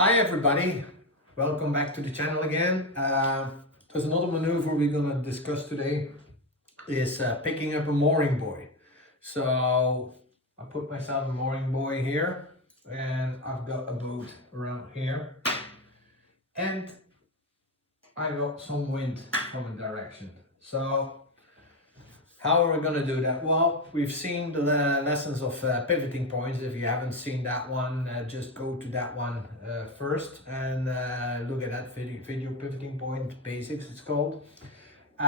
Hi everybody, welcome back to the channel again. There's another maneuver we're going to discuss today is picking up a mooring buoy. So I put myself a mooring buoy here and I've got a boat around here and I got some wind from a direction. So how are we going to do that? Well, we've seen the lessons of pivoting points. If you haven't seen that one, just go to that one first and look at that video pivoting point basics it's called. So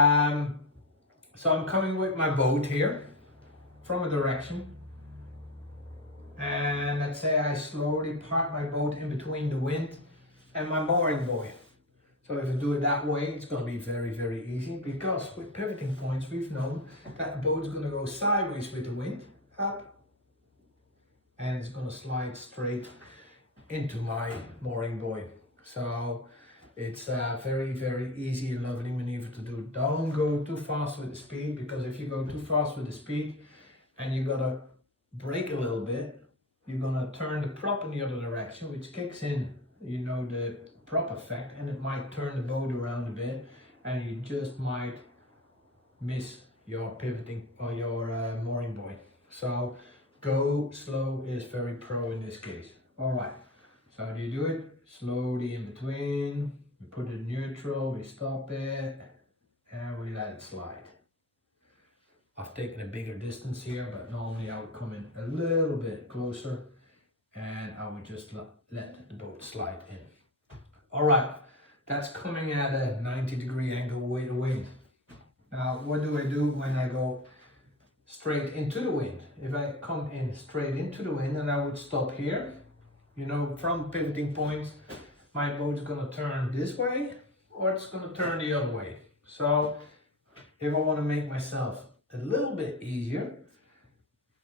I'm coming with my boat here from a direction, and let's say I slowly park my boat in between the wind and my mooring buoy. So if you do it that way, it's going to be very easy, because with pivoting points we've known that the boat's going to go sideways with the wind up and it's going to slide straight into my mooring buoy. So it's a very easy and lovely maneuver to do. Don't go too fast with the speed, because if you go too fast with the speed and you gotta brake a little bit, you're gonna turn the prop in the other direction, which kicks in, you know, the prop effect, and it might turn the boat around a bit and you just might miss your pivoting or your mooring buoy. So go slow is very pro in this case. All right, so how do you do it? Slowly in between, we put it in neutral, we stop it and we let it slide. I've taken a bigger distance here, but normally I would come in a little bit closer and I would just let the boat slide in. All right, that's coming at a 90-degree angle with the wind. Now, what do I do when I go straight into the wind? If I come in straight into the wind and I would stop here, you know, from pivoting points, my boat's gonna turn this way or it's gonna turn the other way. So if I want to make myself a little bit easier,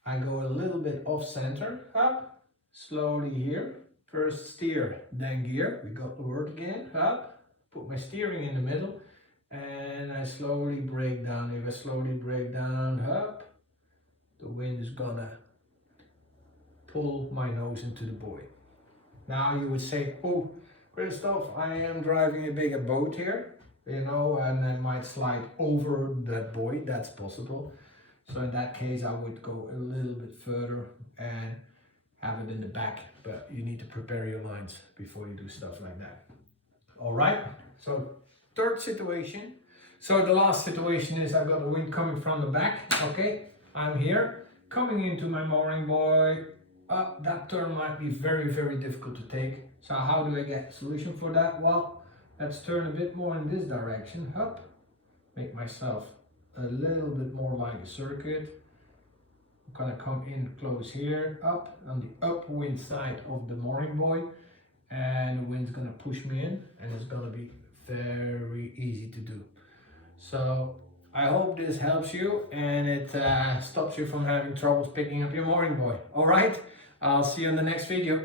I go a little bit off center, up, slowly here. First steer, then gear. We got the word again, up. Put my steering in the middle and I slowly brake down. If I slowly brake down, up, the wind is gonna pull my nose into the buoy. Now you would say, oh, Christoph, I am driving a bigger boat here, you know, and I might slide over that buoy. That's possible. So in that case, I would go a little bit further and have it in the back, but you need to prepare your lines before you do stuff like that. All right, so third situation. So the last situation is I've got the wind coming from the back. Okay, I'm here, coming into my mooring buoy. That turn might be very difficult to take. So how do I get a solution for that? Well, let's turn a bit more in this direction, up, make myself a little bit more like a circuit. I'm gonna come in close here, up on the upwind side of the mooring buoy, and the wind's gonna push me in and it's gonna be very easy to do. So I hope this helps you and it stops you from having troubles picking up your mooring buoy. All right, I'll see you in the next video.